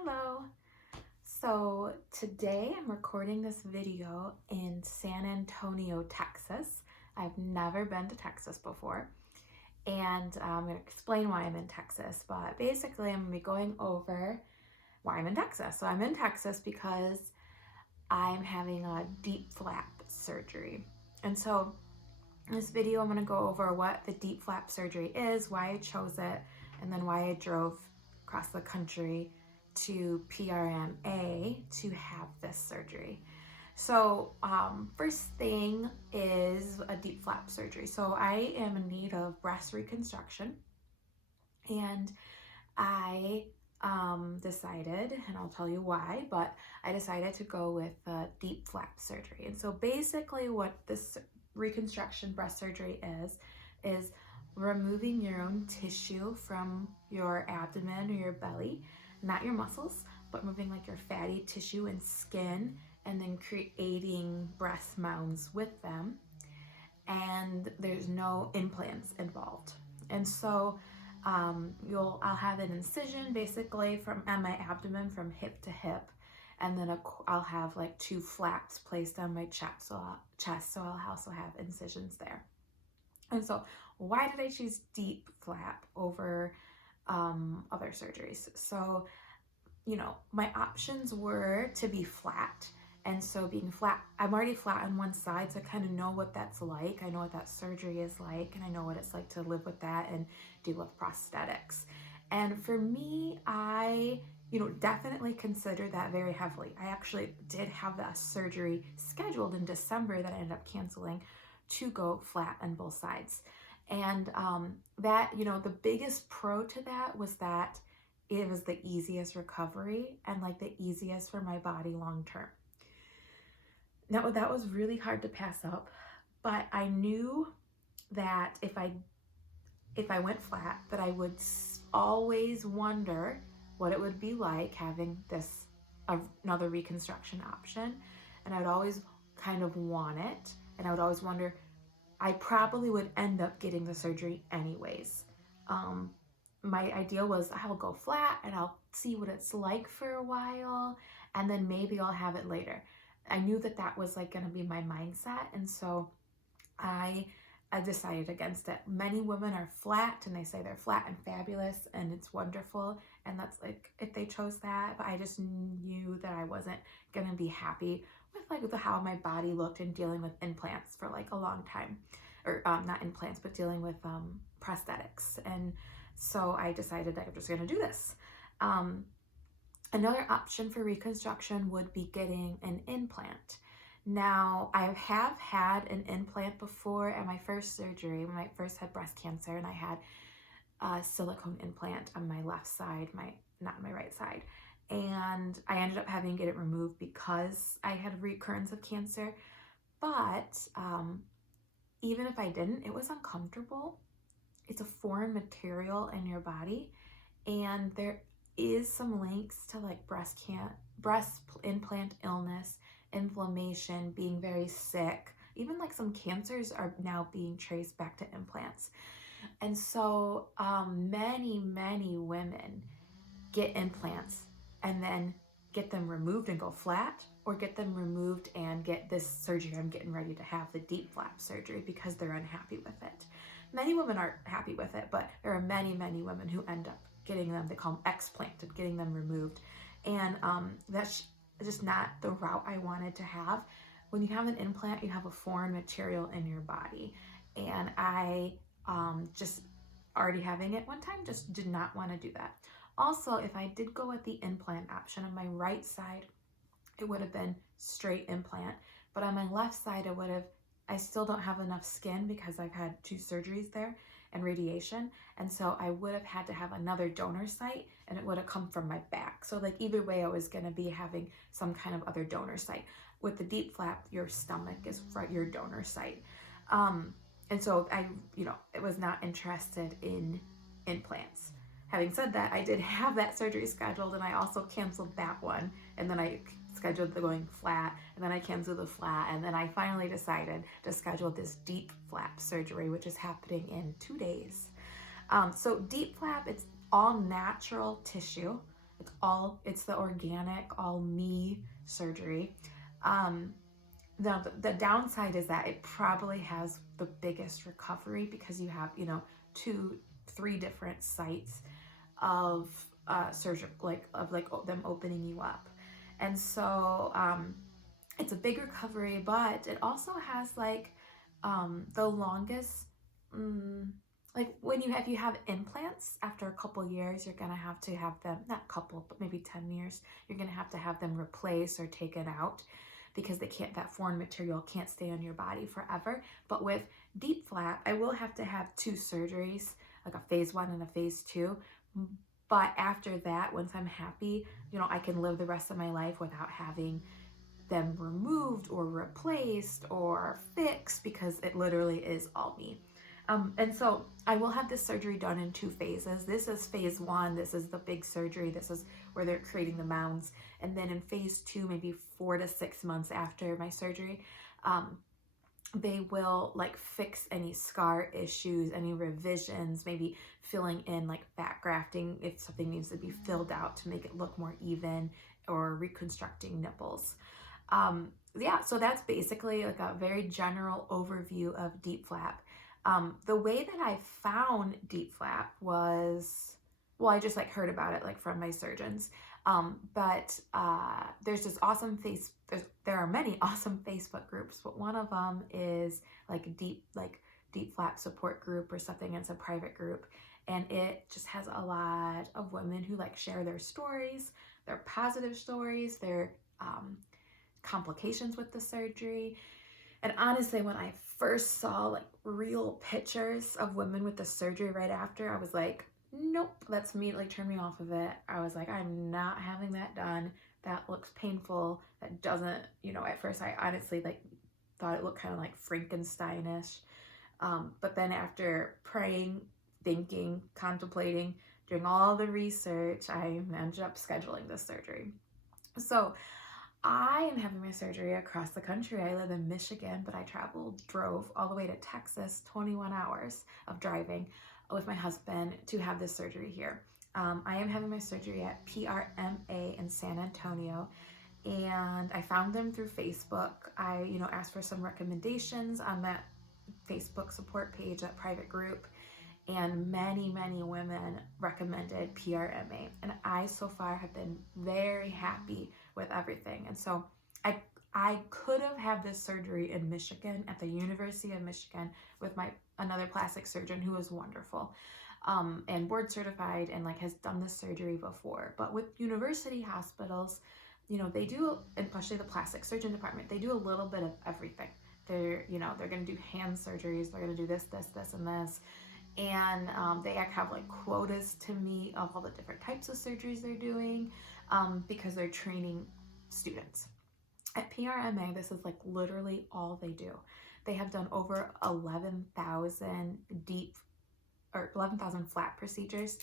Hello. So today I'm recording this video in San Antonio, Texas. I've never been to Texas before, and I'm going to explain why I'm in Texas, but basically I'm going to be going over why I'm in Texas. So I'm in Texas because I'm having a DIEP flap surgery. And so in this video I'm going to go over what the DIEP flap surgery is, why I chose it, and then why I drove across the country to PRMA to have this surgery. So first thing is a DIEP flap surgery. So I am in need of breast reconstruction, and I decided, and I'll tell you why, but I decided to go with DIEP flap surgery. And so basically what this reconstruction breast surgery is removing your own tissue from your abdomen or your belly, not your muscles, but moving like your fatty tissue and skin, and then creating breast mounds with them. And there's no implants involved. And so I'll have an incision basically from on my abdomen from hip to hip, and then I'll have like 2 flaps placed on my chest, so I'll also have incisions there. And so why did I choose DIEP flap over other surgeries? So, my options were to be flat. And so being flat, I'm already flat on one side, so I kind of know what that's like. I know what that surgery is like, and I know what it's like to live with that and deal with prosthetics. And for me, I, definitely consider that very heavily. I actually did have that surgery scheduled in December that I ended up canceling to go flat on both sides. And that, the biggest pro to that was that it was the easiest recovery and like the easiest for my body long term. Now, that was really hard to pass up, but I knew that if I went flat, that I would always wonder what it would be like having this another reconstruction option, and I would always kind of want it, and I would always wonder, I probably would end up getting the surgery anyways. My ideal was I'll go flat and I'll see what it's like for a while, and then maybe I'll have it later. I knew that that was like going to be my mindset, and so I decided against it. Many women are flat and they say they're flat and fabulous and it's wonderful, and that's like if they chose that, but I just knew that I wasn't going to be happy with how my body looked and dealing with implants for like a long time, or not implants, but dealing with prosthetics. And so I decided that I'm just going to do this. Another option for reconstruction would be getting an implant. Now, I have had an implant before at my first surgery when I first had breast cancer, and I had a silicone implant on my left side, not my right side. And I ended up having to get it removed because I had a recurrence of cancer. But even if I didn't, it was uncomfortable. It's a foreign material in your body, and there is some links to like breast implant illness, inflammation, being very sick. Even like some cancers are now being traced back to implants. And so many women get implants and then get them removed and go flat, or get them removed and get this surgery I'm getting ready to have, the DIEP flap surgery, because they're unhappy with it. Many women aren't happy with it, but there are many women who end up getting them, they call them explanted, getting them removed. And that's just not the route I wanted to have. When you have an implant, you have a foreign material in your body. And I just already having it one time, just did not want to do that. Also, if I did go with the implant option on my right side, it would have been straight implant. But on my left side, I still don't have enough skin because I've had 2 surgeries there and radiation. And so I would have had to have another donor site, and it would have come from my back. So like either way, I was going to be having some kind of other donor site. With the DIEP flap, your stomach is your donor site. And so I was not interested in implants. Having said that, I did have that surgery scheduled, and I also canceled that one. And then I scheduled the going flat, and then I canceled the flat, and then I finally decided to schedule this DIEP flap surgery, which is happening in 2 days. So DIEP flap, it's all natural tissue. It's the organic, all me surgery. Now, the downside is that it probably has the biggest recovery because you have, 3 different sites of surgery, them opening you up. And so it's a big recovery, but it also has the longest, like when you have implants after a couple years, you're gonna have to have them, not couple, but maybe 10 years, you're gonna have to have them replaced or taken out because that foreign material can't stay on your body forever. But with DIEP flap, I will have to have 2 surgeries, like a phase 1 and a phase 2. But after that, once I'm happy, I can live the rest of my life without having them removed or replaced or fixed because it literally is all me. And so I will have this surgery done in 2 phases. This is phase 1. This is the big surgery. This is where they're creating the mounds. And then in phase 2, maybe 4 to 6 months after my surgery, they will fix any scar issues, any revisions, maybe filling in fat grafting if something needs to be filled out to make it look more even, or reconstructing nipples. Yeah, so that's basically a very general overview of DIEP flap. The way that I found DIEP flap was, well, I just heard about it from my surgeons. But there's this awesome there are many awesome Facebook groups, but one of them is DIEP flap support group or something. It's a private group, and it just has a lot of women who share their stories, their positive stories, their complications with the surgery. And honestly, when I first saw real pictures of women with the surgery right after, I was like, nope, that's immediately turned me off of it. I was like, I'm not having that done. That looks painful. That doesn't, at first I honestly thought it looked kind of Frankensteinish. But then after praying, thinking, contemplating, doing all the research, I ended up scheduling this surgery. So I am having my surgery across the country. I live in Michigan, but I drove all the way to Texas, 21 hours of driving with my husband to have this surgery here. I am having my surgery at PRMA in San Antonio, and I found them through Facebook. I, asked for some recommendations on that Facebook support page, that private group, and many, many women recommended PRMA. And I so far have been very happy with everything. And so I could have had this surgery in Michigan at the University of Michigan with another plastic surgeon who is wonderful, and board certified and has done this surgery before. But with university hospitals, they do, especially the plastic surgeon department, they do a little bit of everything. They're going to do hand surgeries. They're going to do this, this, this, and this. And they have quotas to meet of all the different types of surgeries they're doing, because they're training students. At PRMA, this is literally all they do. They have done over 11,000 flap procedures,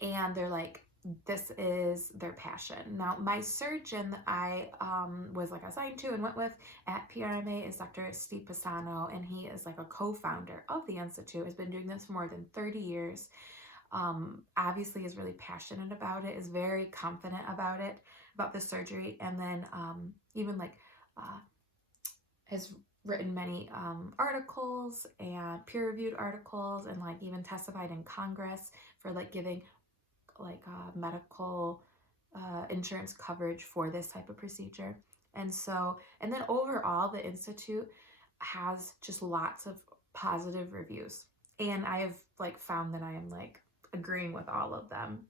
and they're this is their passion. Now, my surgeon that I was assigned to and went with at PRMA is Dr. Steve Pisano, and he is a co-founder of the Institute, has been doing this for more than 30 years. Obviously is really passionate about it, is very confident about it, about the surgery, and then even has written many articles and peer-reviewed articles, and even testified in Congress for giving medical insurance coverage for this type of procedure. And then overall, the Institute has just lots of positive reviews, and I have found that I am agreeing with all of them.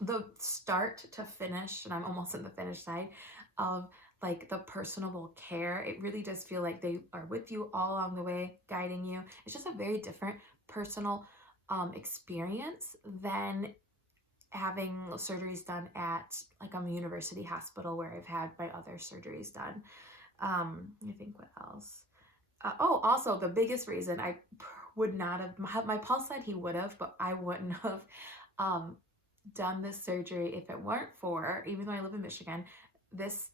The start to finish, and I'm almost in the finish side of the personable care, it really does feel like they are with you all along the way, guiding you. It's just a very different personal experience than having surgeries done at a university hospital where I've had my other surgeries done. I think what else? Also the biggest reason I would not have, my Paul said he would have, but I wouldn't have done this surgery if it weren't for, even though I live in Michigan, this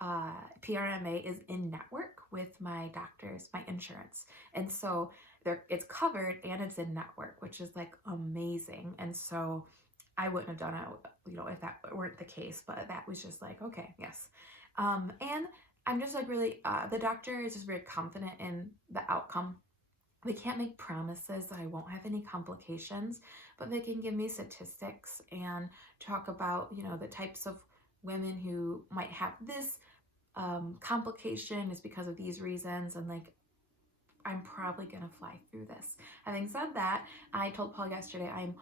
PRMA is in network with my doctors, my insurance. And so it's covered and it's in network, which is amazing. And so I wouldn't have done it, you know, if that weren't the case, but that was just like, okay, yes. And I'm just like really, the doctor is just very confident in the outcome. They can't make promises that I won't have any complications, but they can give me statistics and talk about, you know, the types of women who might have this complication is because of these reasons, and like I'm probably gonna fly through this. Having said that, I told Paul yesterday I'm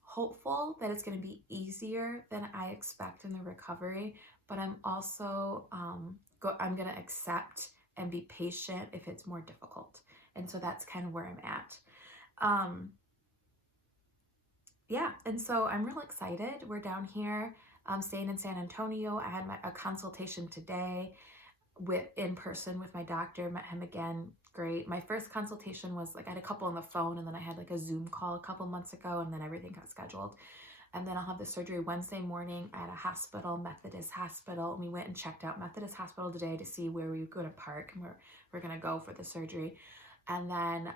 hopeful that it's gonna be easier than I expect in the recovery, but I'm also I'm gonna accept and be patient if it's more difficult. And so that's kind of where I'm at. Yeah, and so I'm real excited. We're down here staying in San Antonio. I had a consultation today in person with my doctor, met him again. Great. My first consultation was like I had a couple on the phone, and then I had like a Zoom call a couple months ago, and then everything got scheduled. And then I'll have the surgery Wednesday morning at a hospital, Methodist Hospital. And we went and checked out Methodist Hospital today to see where we go to park and where we're gonna go for the surgery. And then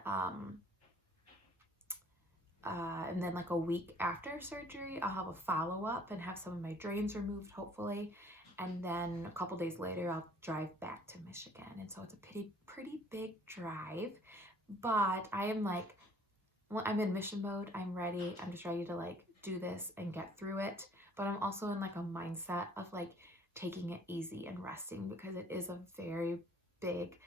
like a week after surgery, I'll have a follow-up and have some of my drains removed, hopefully. And then a couple days later, I'll drive back to Michigan. And so it's a pretty big drive, but I am like, well, I'm in mission mode. I'm ready. I'm just ready to like do this and get through it. But I'm also in like a mindset of like taking it easy and resting, because it is a very big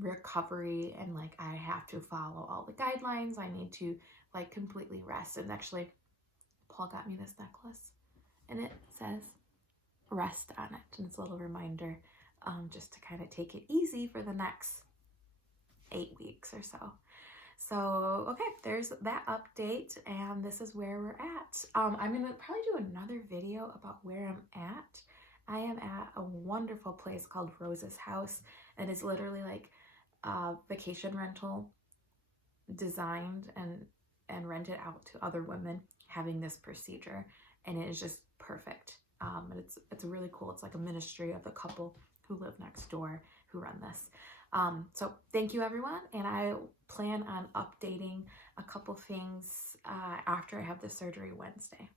recovery, and like I have to follow all the guidelines. I need to like completely rest. And actually, Paul got me this necklace, and it says rest on it, and it's a little reminder just to kind of take it easy for the next 8 weeks or so. So okay, there's that update, and this is where we're at. I'm gonna probably do another video about where I'm at. I am at a wonderful place called Rose's House, and it's literally like a vacation rental designed and rented out to other women having this procedure, and it is just perfect. It's really cool. It's like a ministry of the couple who live next door who run this. So thank you, everyone, and I plan on updating a couple things after I have the surgery Wednesday.